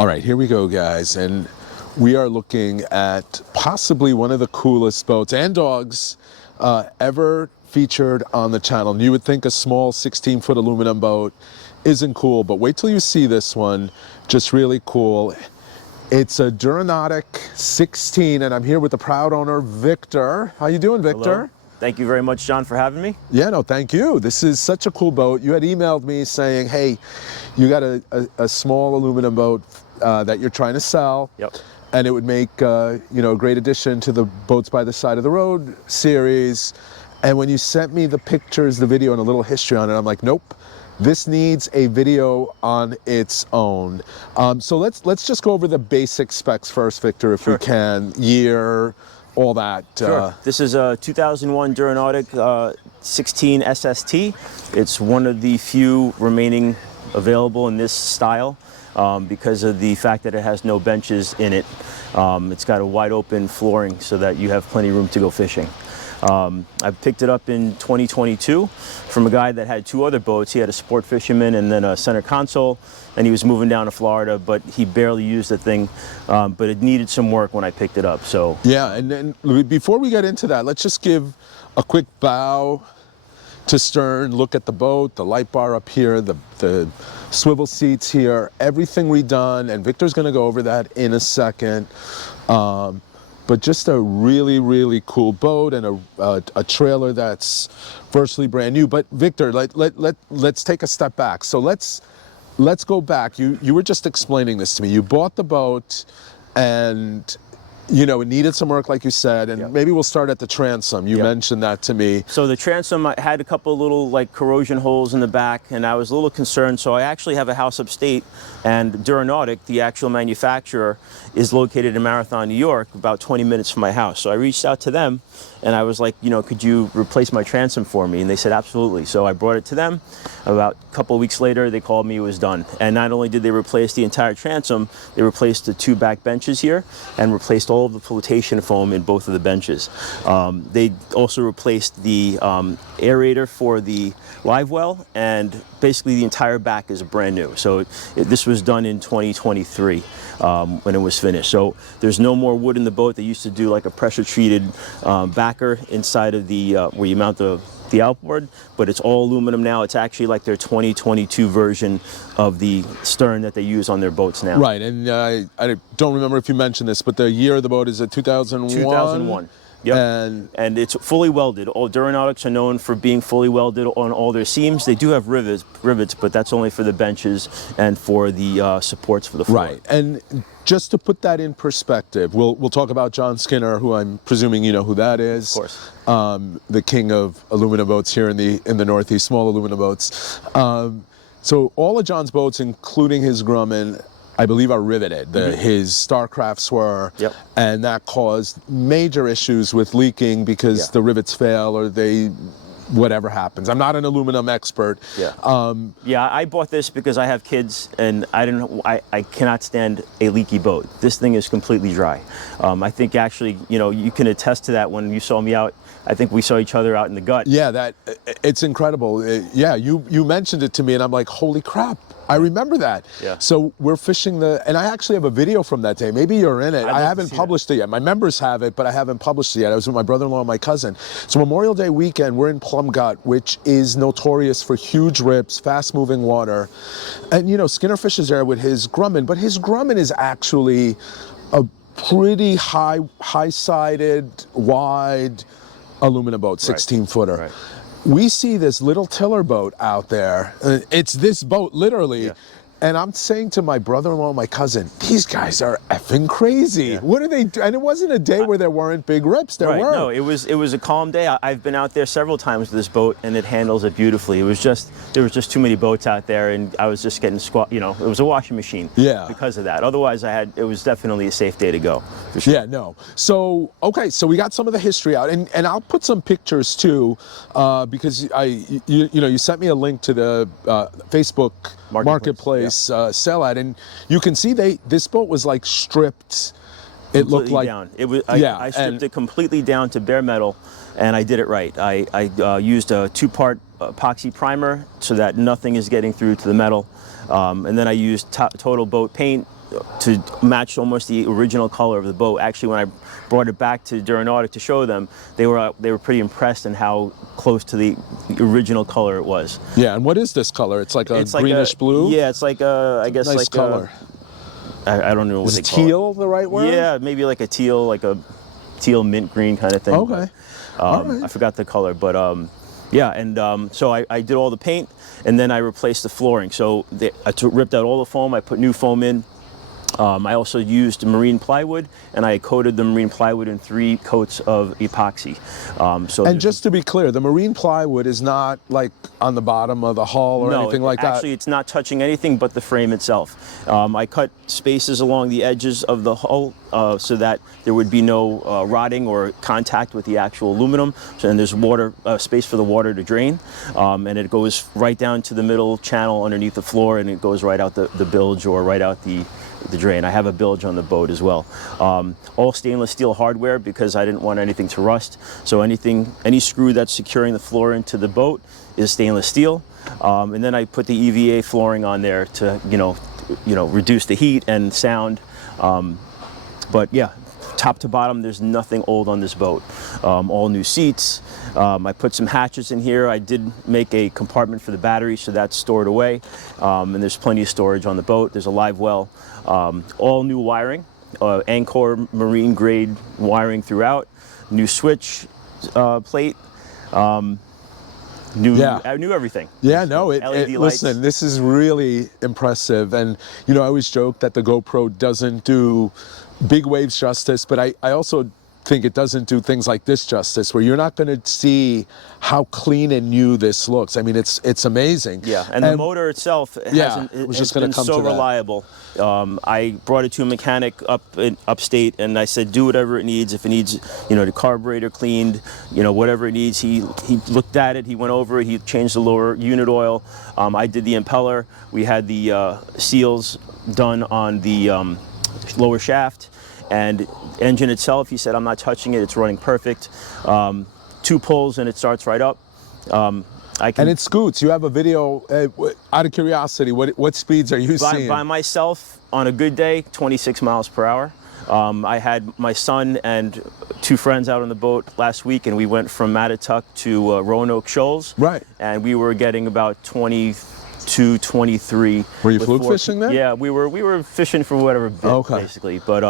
All right, here we go, guys, and we are looking at possibly one of the coolest boats and dogs ever featured on the channel. And you would think a small 16-foot aluminum boat isn't cool, but wait till you see this one. Just really cool. It's a Duranautic 16, and I'm here with the proud owner, Victor. How you doing, Victor? Hello. Thank you very much, John, for having me. Yeah, no, thank you. This is such a cool boat. You had emailed me saying, hey, you got a small aluminum boat that you're trying to sell. Yep. And it would make a great addition to the Boats by the Side of the Road series. And when you sent me the pictures, the video, and a little history on it, I'm like, nope, this needs a video on its own. So let's just go over the basic specs first, Victor, if we can. Year, all that. Sure. This is a 2001 Duranautic 16 SST. It's one of the few remaining available in this style because of the fact that it has no benches in it. It's got a wide open flooring so that you have plenty of room to go fishing. I picked it up in 2022 from a guy that had two other boats. He had a Sport Fisherman and then a center console, and he was moving down to Florida, but he barely used the thing, but it needed some work when I picked it up. So yeah, and then before we get into that, let's just give a quick bow to stern, look at the boat, the light bar up here, the swivel seats here, everything redone, and Victor's gonna go over that in a second. But just a really, really cool boat and a trailer that's virtually brand new. But Victor, let's take a step back. So let's go back. You were just explaining this to me. You bought the boat, and it needed some work, like you said, and maybe we'll start at the transom. You mentioned that to me. So the transom, I had a couple little corrosion holes in the back, and I was a little concerned. So I actually have a house upstate, and Duranautic, the actual manufacturer, is located in Marathon, New York, about 20 minutes from my house. So I reached out to them, and I was like, could you replace my transom for me? And they said, absolutely. So I brought it to them. About a couple of weeks later, they called me, it was done. And not only did they replace the entire transom, they replaced the two back benches here and replaced all of the flotation foam in both of the benches. They also replaced the aerator for the live well, and basically the entire back is brand new. So this was done in 2023 when it was finished. So there's no more wood in the boat. They used to do like a pressure treated backer inside of the where you mount the outboard, but it's all aluminum now. It's actually like their 2022 version of the stern that they use on their boats now. Right, and I don't remember if you mentioned this, but the year of the boat is a 2001? 2001. Yep. And it's fully welded. All Duranautics are known for being fully welded on all their seams. They do have rivets, but that's only for the benches and for the supports for the floor. Right, and just to put that in perspective, we'll talk about John Skinner, who I'm presuming you know who that is. Of course. The king of aluminum boats here in the Northeast, small aluminum boats. So all of John's boats, including his Grumman, I believe are riveted. His Starcrafts were, and that caused major issues with leaking because the rivets fail or whatever happens. I'm not an aluminum expert. I bought this because I have kids, and I cannot stand a leaky boat. This thing is completely dry. I think actually, you can attest to that when you saw me out. I think we saw each other out in the gut. Yeah, it's incredible. You mentioned it to me, and I'm like, holy crap. I remember that. Yeah. So we're fishing and I actually have a video from that day. Maybe you're in it. I haven't published it yet. My members have it, but I haven't published it yet. I was with my brother-in-law and my cousin. So Memorial Day weekend, we're in Plum Gut, which is notorious for huge rips, fast-moving water. And, Skinner fishes there with his Grumman, but his Grumman is actually a pretty high-sided, wide aluminum boat, 16-footer. Right. We see this little tiller boat out there. It's this boat, literally. And I'm saying to my brother-in-law and my cousin, these guys are effing crazy. What are they doing? And it wasn't a day where there weren't big rips. There were. No, it was a calm day. I've been out there several times with this boat, and it handles it beautifully. There was just too many boats out there, and I was just getting it was a washing machine. Because of that. Otherwise, it was definitely a safe day to go. For sure. Yeah, no. So, okay, so we got some of the history out, and I'll put some pictures too, because you sent me a link to the Facebook marketplace sell at, and you can see this boat was like stripped. It looked like down. It was. I stripped it completely down to bare metal, and I did it right. I used a 2-part epoxy primer so that nothing is getting through to the metal, and then I used total boat paint to match almost the original color of the boat. Actually, when I brought it back to Duranautic to show them, they were pretty impressed in how close to the original color it was. Yeah, and what is this color? It's like a It's like greenish blue? Yeah, it's like a, I guess Nice like color. I don't know what Is they call teal the right it. word? Yeah, maybe like a teal mint green kind of thing. Okay. All right. I forgot the color, but yeah, and so I did all the paint, and then I replaced the flooring. So ripped out all the foam, I put new foam in. I also used marine plywood, and I coated the marine plywood in 3 coats of epoxy. And just to be clear, the marine plywood is not like on the bottom of the hull or anything like that? Actually, it's not touching anything but the frame itself. I cut spaces along the edges of the hull so that there would be no rotting or contact with the actual aluminum. And there's space for the water to drain. And it goes right down to the middle channel underneath the floor, and it goes right out the bilge or right out the drain. I have a bilge on the boat as well. All stainless steel hardware because I didn't want anything to rust. So any screw that's securing the floor into the boat is stainless steel. And then I put the EVA flooring on there to, reduce the heat and sound. But yeah, top to bottom, there's nothing old on this boat. All new seats. I put some hatches in here. I did make a compartment for the battery, so that's stored away. And there's plenty of storage on the boat. There's a live well. All new wiring, Anchor marine grade wiring throughout. New switch plate. New everything. Yeah, no, LED lights. listen, this is really impressive. And, I always joke that the GoPro doesn't do big waves justice, but I also think it doesn't do things like this justice, where you're not going to see how clean and new this looks. I mean, it's amazing. Yeah, and the motor itself has been so reliable. I brought it to a mechanic upstate, and I said, do whatever it needs. If it needs, the carburetor cleaned, whatever it needs. He looked at it, he went over it, he changed the lower unit oil. I did the impeller. We had the seals done on the lower shaft. And engine itself, he said, I'm not touching it, it's running perfect. 2 pulls and it starts right up. And it scoots. You have a video, out of curiosity, what speeds are you seeing? By myself, on a good day, 26 miles per hour. I had my son and 2 friends out on the boat last week, and we went from Mattatuck to Roanoke Shoals. Right. And we were getting about 22, 23. Were you fluke fishing there? Yeah, we were fishing for whatever bit, basically. But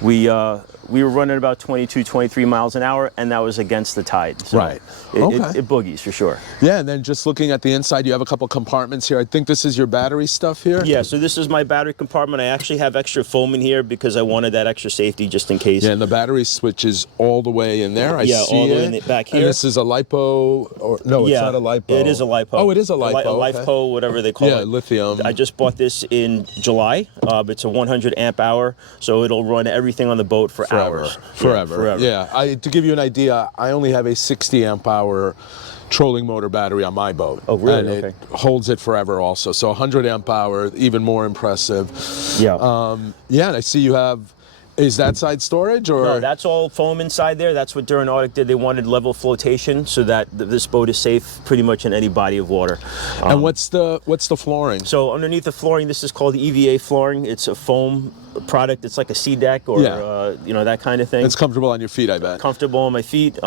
we were running about 22, 23 miles an hour, and that was against the tide. So right. It boogies for sure. Yeah, and then just looking at the inside, you have a couple compartments here. I think this is your battery stuff here? Yeah, so this is my battery compartment. I actually have extra foam in here because I wanted that extra safety just in case. Yeah, and the battery switch is all the way in there. I see all the way in the back here. And this is a LiPo, or no, it's not a LiPo. It is a LiPo. Oh, it is a LiPo. A LiPo, whatever they call it. Yeah, lithium. I just bought this in July. It's a 100 amp hour, so it'll run everything on the boat for hours. Forever. Yeah, to give you an idea, I only have a 60 amp hour trolling motor battery on my boat. Oh, really? And it holds it forever also. So 100 amp hour, even more impressive. Yeah. Yeah, and I see you have, is that side storage or? No, that's all foam inside there. That's what Duranautic did. They wanted level flotation so that this boat is safe pretty much in any body of water. And what's the flooring? So underneath the flooring, this is called the EVA flooring. It's a foam product. It's like a sea deck or that kind of thing. It's comfortable on your feet, I bet. Comfortable on my feet.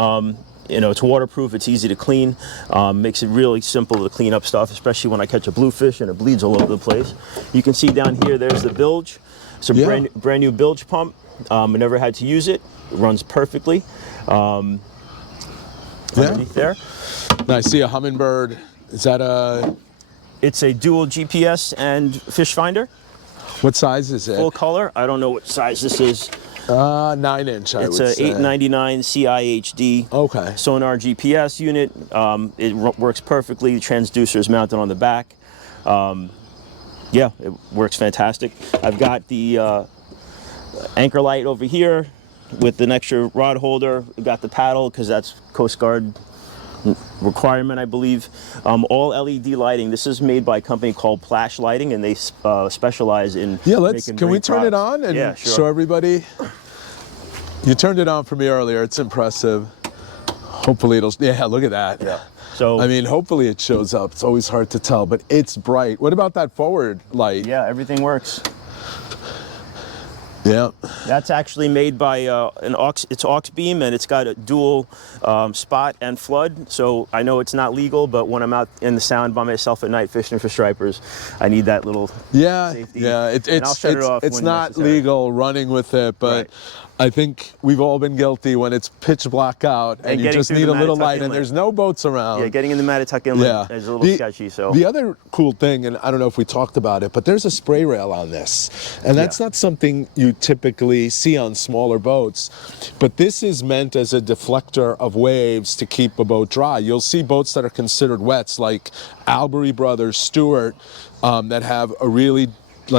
It's waterproof. It's easy to clean. Makes it really simple to clean up stuff, especially when I catch a bluefish and it bleeds all over the place. You can see down here, there's the bilge. It's a brand new bilge pump. I never had to use it. It runs perfectly. Underneath there. Now I see a Humminbird. Is that a? It's a dual GPS and fish finder. What size is it? Full color. I don't know what size this is. 9-inch, I would say. It's a 899 CIHD sonar GPS unit. It works perfectly. The transducer is mounted on the back. Yeah, it works fantastic. I've got the anchor light over here with an extra rod holder. I've got the paddle because that's Coast Guard requirement, I believe. All LED lighting. This is made by a company called Plash Lighting, and they specialize in making can we turn products. it on and show everybody? You turned it on for me earlier. It's impressive. Hopefully it'll, look at that. Yeah. So I mean, hopefully it shows up. It's always hard to tell, but it's bright. What about that forward light? Yeah, everything works. Yeah. That's actually made by it's aux beam, and it's got a dual spot and flood. So I know it's not legal, but when I'm out in the sound by myself at night fishing for stripers, I need that little safety. Yeah. And I'll shut it off It's when not necessary. legal running with it, but Right. I think we've all been guilty when it's pitch black out and you getting just through need the a little Mattatuck light and Inlet. there's no boats around. Yeah, getting in the Mattatuck Inlet is a little sketchy. So The other cool thing, and I don't know if we talked about it, but there's a spray rail on this. And that's not something you typically see on smaller boats. But this is meant as a deflector of waves to keep a boat dry. You'll see boats that are considered wets, like Albury Brothers, Stewart, that have a really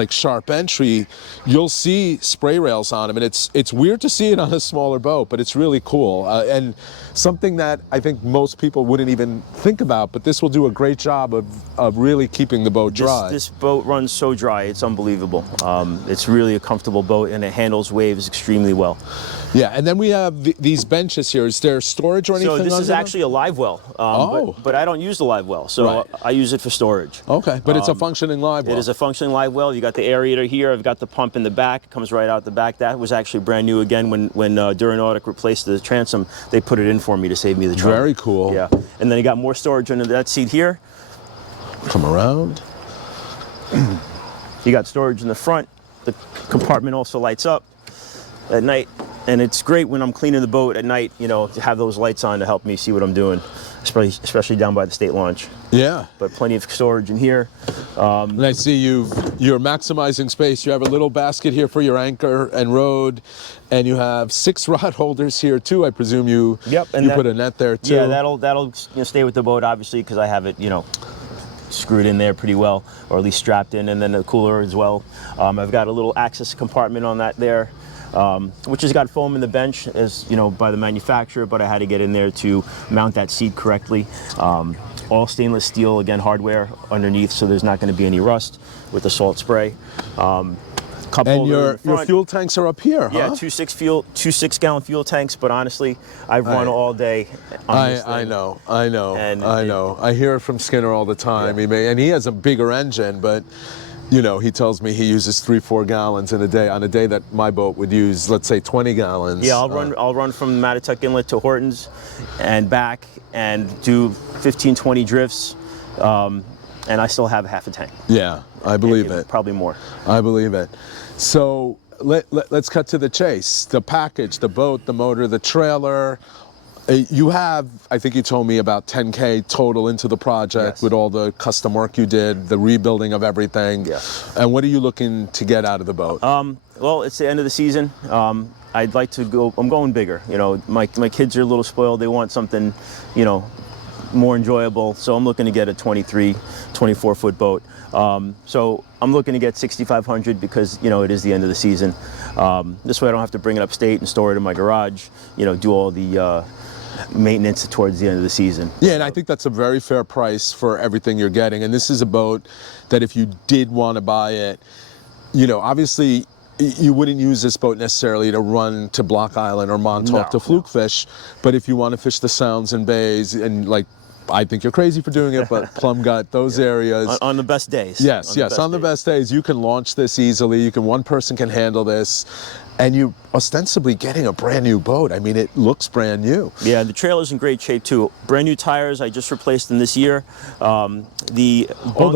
sharp entry. You'll see spray rails on them, and it's weird to see it on a smaller boat, but it's really cool, and something that I think most people wouldn't even think about, but this will do a great job of really keeping the boat dry. This boat runs so dry, it's unbelievable. It's really a comfortable boat, and it handles waves extremely well. Yeah, and then we have these benches here. Is there storage or anything? So this under is them? actually a live well, but I don't use the live well, so Right. I use it for storage. Okay, but it's a functioning live well. It is a functioning live well. You got the aerator here. I've got the pump in the back. It comes right out the back. That was actually brand new again when Duranautic replaced the transom. They put it in for me to save me the trouble. Very cool. Yeah, and then you got more storage under that seat here. Come around. You got storage in the front. The compartment also lights up at night, and it's great when I'm cleaning the boat at night, to have those lights on to help me see what I'm doing, especially down by the state launch. Yeah. But plenty of storage in here. And I see you're maximizing space. You have a little basket here for your anchor and rod, and you have 6 rod holders here too. I presume you put a net there too. Yeah, that'll stay with the boat, obviously, because I have it, screwed in there pretty well, or at least strapped in, and then the cooler as well. I've got a little access compartment on that there, which has got foam in the bench, as by the manufacturer, but I had to get in there to mount that seat correctly. All stainless steel, again, hardware underneath, so there's not going to be any rust with the salt spray. Cup And holder in your the front. fuel tanks are up here, huh? Yeah, two 6-gallon fuel tanks, but honestly, I've run all day on this thing. I know. And I hear it from Skinner all the time. Yeah. And he has a bigger engine, but he tells me he uses 3-4 gallons in a day. On a day that my boat would use, let's say, 20 gallons. Yeah, I'll run from Mattatuck Inlet to Hortons and back, and do 15-20 drifts, and I still have half a tank. Yeah, I believe it. Probably more. I believe it. So let's cut to the chase. The package, the boat, the motor, the trailer. You have, I think you told me, about 10K total into the project. Yes. With all the custom work you did, the rebuilding of everything. Yeah. And what are you looking to get out of the boat? Well, it's the end of the season. I'd like to go. I'm going bigger. My kids are a little spoiled. They want something, more enjoyable. So I'm looking to get a 23, 24-foot boat. So I'm looking to get 6,500 because it is the end of the season. This way I don't have to bring it upstate and store it in my garage. Do all the maintenance towards the end of the season. Yeah, and I think that's a very fair price for everything you're getting. And this is a boat that if you did want to buy it, obviously you wouldn't use this boat necessarily to run to Block Island or Montauk to fluke fish, but if you want to fish the sounds and bays, and I think you're crazy for doing it, but Plum Gut, those areas. On the best days. Yes, on the best days, you can launch this easily. One person can handle this, and you're ostensibly getting a brand new boat. I mean, it looks brand new. Yeah, the trailer's in great shape too. Brand new tires, I just replaced them this year. The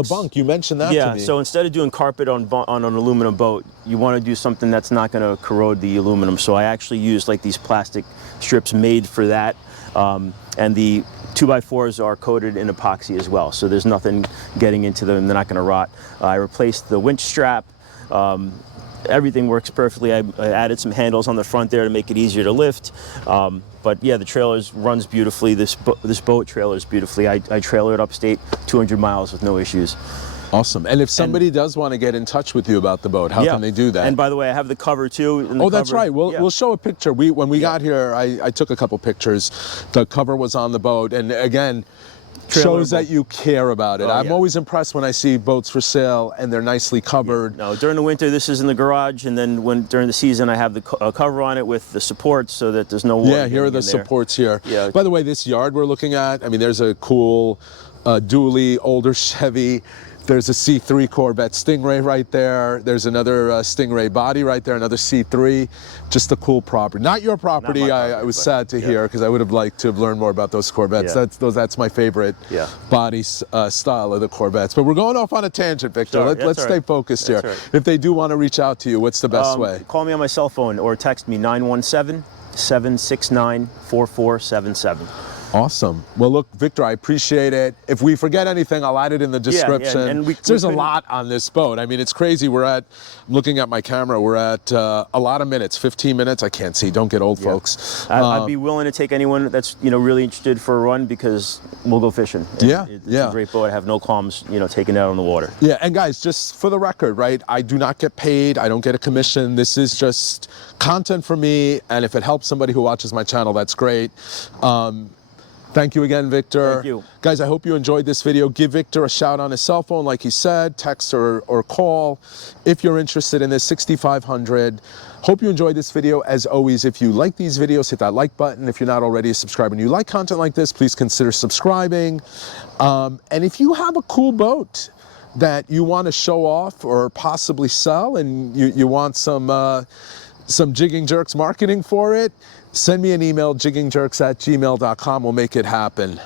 bunk, you mentioned that to me. Yeah, so instead of doing carpet on an aluminum boat, you want to do something that's not going to corrode the aluminum. So I actually used these plastic strips made for that. And the 2x4s are coated in epoxy as well, so there's nothing getting into them. They're not going to rot. I replaced the winch strap. Everything works perfectly. I added some handles on the front there to make it easier to lift. But yeah, the trailer runs beautifully. This boat trailers beautifully. I trailer it upstate 200 miles with no issues. Awesome. And if somebody does want to get in touch with you about the boat, how can they do that? And by the way, I have the cover too. That's right. We'll show a picture. When we got here, I took a couple pictures. The cover was on the boat, and again, shows that you care about it. I'm always impressed when I see boats for sale and they're nicely covered. Yeah. No, during the winter, this is in the garage, and then during the season, I have the cover on it with the supports so that there's no water. Yeah, here are the supports here. Yeah. By the way, this yard we're looking at, I mean, there's a cool dually older Chevy There's a C3 Corvette Stingray right there. There's another Stingray body right there, another C3. Just a cool property. Not your property. Not my I property, was but sad to hear because I would have liked to have learned more about those Corvettes. Yeah. That's my favorite body style of the Corvettes. But we're going off on a tangent, Victor. Sorry, Let's stay focused here. Right. If they do want to reach out to you, what's the best way? Call me on my cell phone or text me 917-769-4477. Awesome. Well, look, Victor, I appreciate it. If we forget anything, I'll add it in the description. And there's a lot on this boat. I mean, it's crazy. I'm looking at my camera, we're at a lot of minutes, 15 minutes. I can't see. Don't get old, folks. I'd be willing to take anyone that's really interested for a run because we'll go fishing. It's a great boat. I have no qualms, taking it out on the water. Yeah, and guys, just for the record, right? I do not get paid. I don't get a commission. This is just content for me, and if it helps somebody who watches my channel, that's great. Thank you again, Victor. Thank you. Guys, I hope you enjoyed this video. Give Victor a shout on his cell phone, like he said, text or call if you're interested in this, 6500. Hope you enjoyed this video. As always, if you like these videos, hit that like button. If you're not already a subscriber and you like content like this, please consider subscribing. And if you have a cool boat that you want to show off or possibly sell and you want some Jigging Jerks marketing for it, send me an email, jiggingjerks@gmail.com. We'll make it happen.